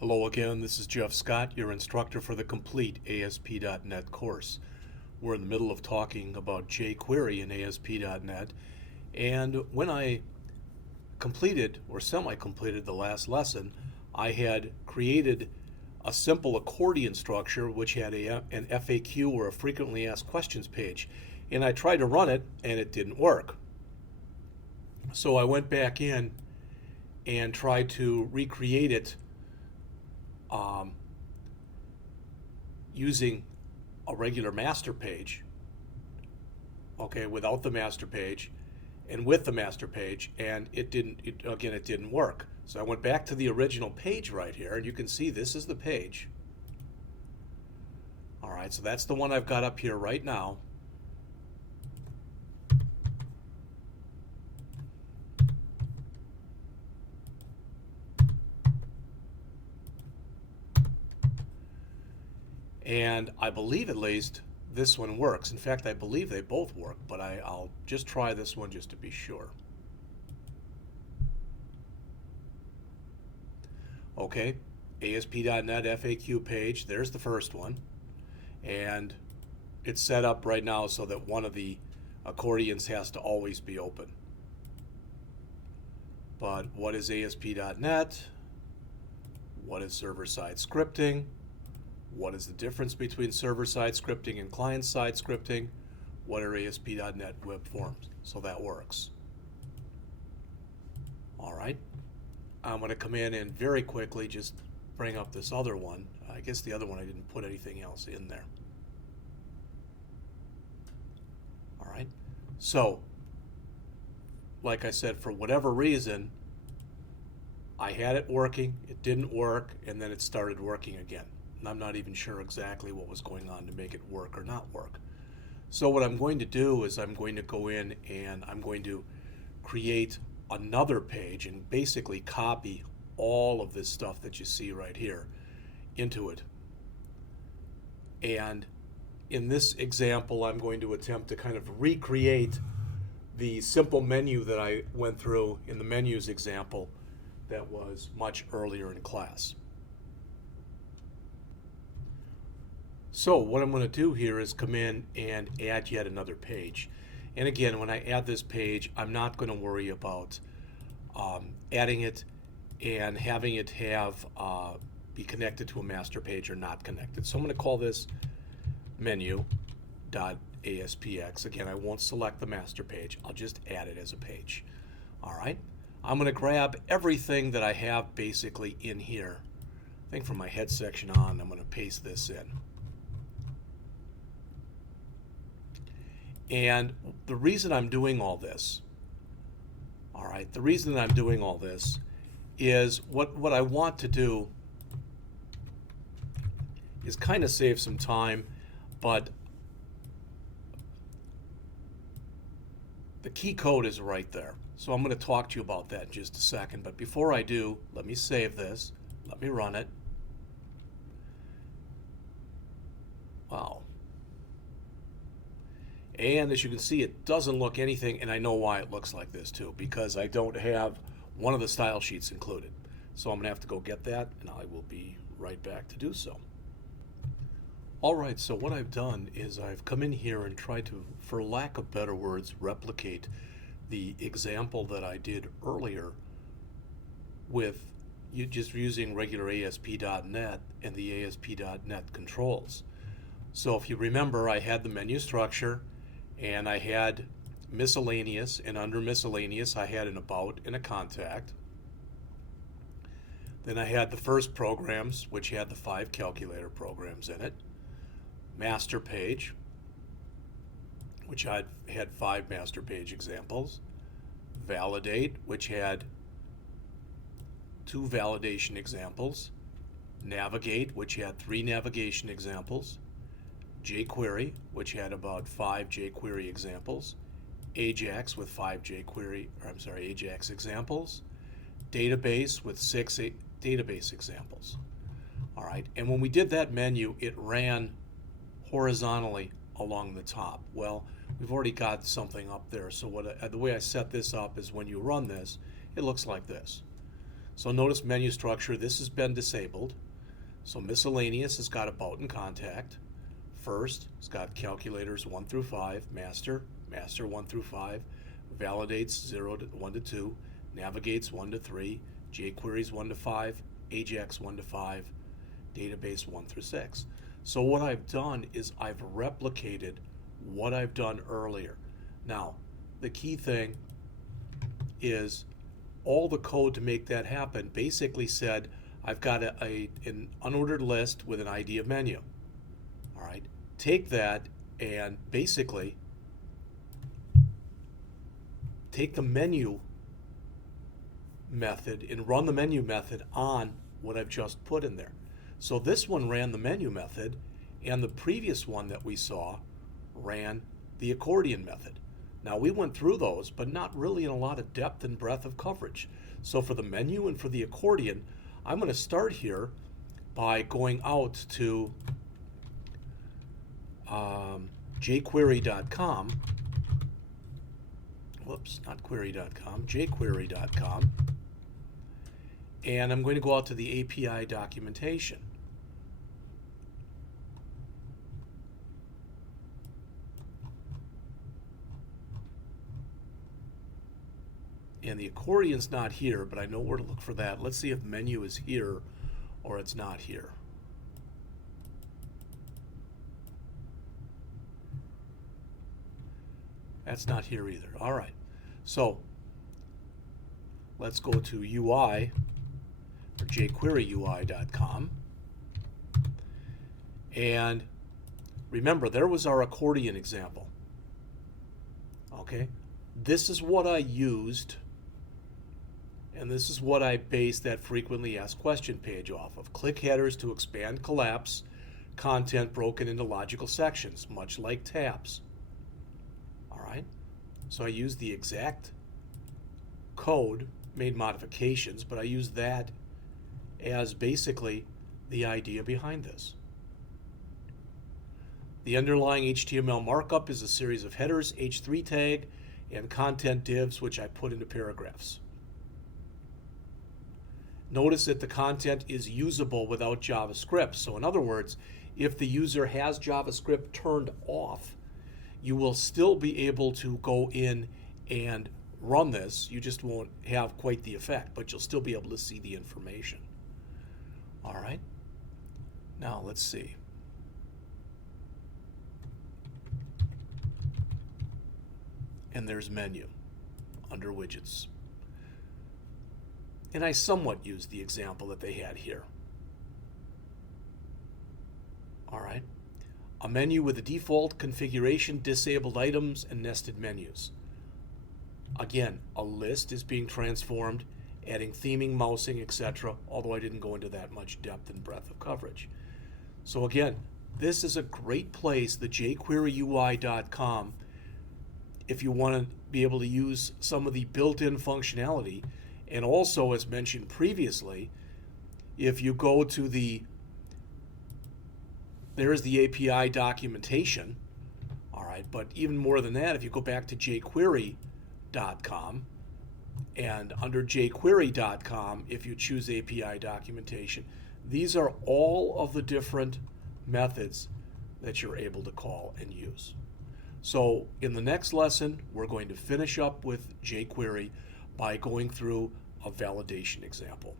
Hello again, this is Jeff Scott, your instructor for the complete ASP.NET course. We're in the middle of talking about jQuery in ASP.NET, and when I completed or semi-completed the last lesson, I had created a simple accordion structure which had an FAQ or a frequently asked questions page, and I tried to run it and it didn't work. So I went back in and tried to recreate it using a regular master page, okay, without the master page and with the master page, and it didn't work. So I went back to the original page right here, and you can see this is the page. All right, so that's the one I've got up here right now. And I believe at least this one works. In fact, I believe they both work, but I'll just try this one just to be sure. Okay, ASP.NET FAQ page, there's the first one. And it's set up right now so that one of the accordions has to always be open. But what is ASP.NET? What is server-side scripting? What is the difference between server-side scripting and client-side scripting? What are ASP.NET web forms? So that works. All right. I'm going to come in and very quickly just bring up this other one. I guess the other one I didn't put anything else in there. All right. So, like I said, for whatever reason, I had it working, it didn't work, and then it started working again. And I'm not even sure exactly what was going on to make it work or not work. So what I'm going to do is I'm going to go in and I'm going to create another page and basically copy all of this stuff that you see right here into it. And in this example, I'm going to attempt to kind of recreate the simple menu that I went through in the menus example that was much earlier in class. So what I'm going to do here is come in and add yet another page. And again, when I add this page, I'm not going to worry about adding it and having it have be connected to a master page or not connected. So I'm going to call this menu.aspx. Again, I won't select the master page. I'll just add it as a page. All right. I'm going to grab everything that I have basically in here. I think from my head section on, I'm going to paste this in. And the reason I'm doing all this, all right, the reason that I'm doing all this is what I want to do is kind of save some time, but the key code is right there. So I'm going to talk to you about that in just a second. But before I do, let me save this. Let me run it. Wow. And as you can see, it doesn't look anything, and I know why it looks like this too, because I don't have one of the style sheets included. So I'm going to have to go get that, and I will be right back to do so. All right, so what I've done is I've come in here and tried to, for lack of better words, replicate the example that I did earlier with just using regular ASP.NET and the ASP.NET controls. So if you remember, I had the menu structure, and I had miscellaneous, and under miscellaneous I had an about and a contact. Then I had the first programs, which had the 5 calculator programs in it. Master page, which had 5 master page examples. Validate, which had 2 validation examples. Navigate, which had 3 navigation examples. jQuery, which had about 5 jQuery examples, Ajax with 5 Ajax examples, database with 6 database examples. All right, and when we did that menu, it ran horizontally along the top. Well, we've already got something up there, so the way I set this up is when you run this, it looks like this. So notice menu structure, this has been disabled. So miscellaneous has got about and contact. First, it's got calculators 1 through 5, master 1 through 5, validates 1 to 2, navigates 1 to 3, jQueries 1 to 5, Ajax 1 to 5, database 1 through 6. So what I've done is I've replicated what I've done earlier. Now, the key thing is all the code to make that happen basically said I've got an unordered list with an ID of menu. All right, take that and basically take the menu method and run the menu method on what I've just put in there. So this one ran the menu method, and the previous one that we saw ran the accordion method. Now we went through those, but not really in a lot of depth and breadth of coverage. So for the menu and for the accordion, I'm going to start here by going out to jQuery.com. Whoops, not query.com, jQuery.com. And I'm going to go out to the API documentation. And the accordion's not here, but I know where to look for that. Let's see if menu is here or it's not here. That's not here either. All right. So let's go to UI or jQueryUI.com. And remember, there was our accordion example. Okay. This is what I used, and this is what I based that frequently asked question page off of. Click headers to expand collapse content broken into logical sections, much like tabs. All right. So I used the exact code, made modifications, but I used that as basically the idea behind this. The underlying HTML markup is a series of headers, h3 tag, and content divs, which I put into paragraphs. Notice that the content is usable without JavaScript. So in other words, if the user has JavaScript turned off, you will still be able to go in and run this. You just won't have quite the effect, but you'll still be able to see the information. All right. Now let's see. And there's menu under widgets. And I somewhat used the example that they had here. All right. A menu with a default configuration, disabled items, and nested menus. Again, a list is being transformed, adding theming, mousing, etc., although I didn't go into that much depth and breadth of coverage. So again, this is a great place, the jQueryUI.com, if you want to be able to use some of the built-in functionality. And also, as mentioned previously, if you go to there's the API documentation, all right, but even more than that, if you go back to jQuery.com, and under jQuery.com, if you choose API documentation, these are all of the different methods that you're able to call and use. So in the next lesson, we're going to finish up with jQuery by going through a validation example.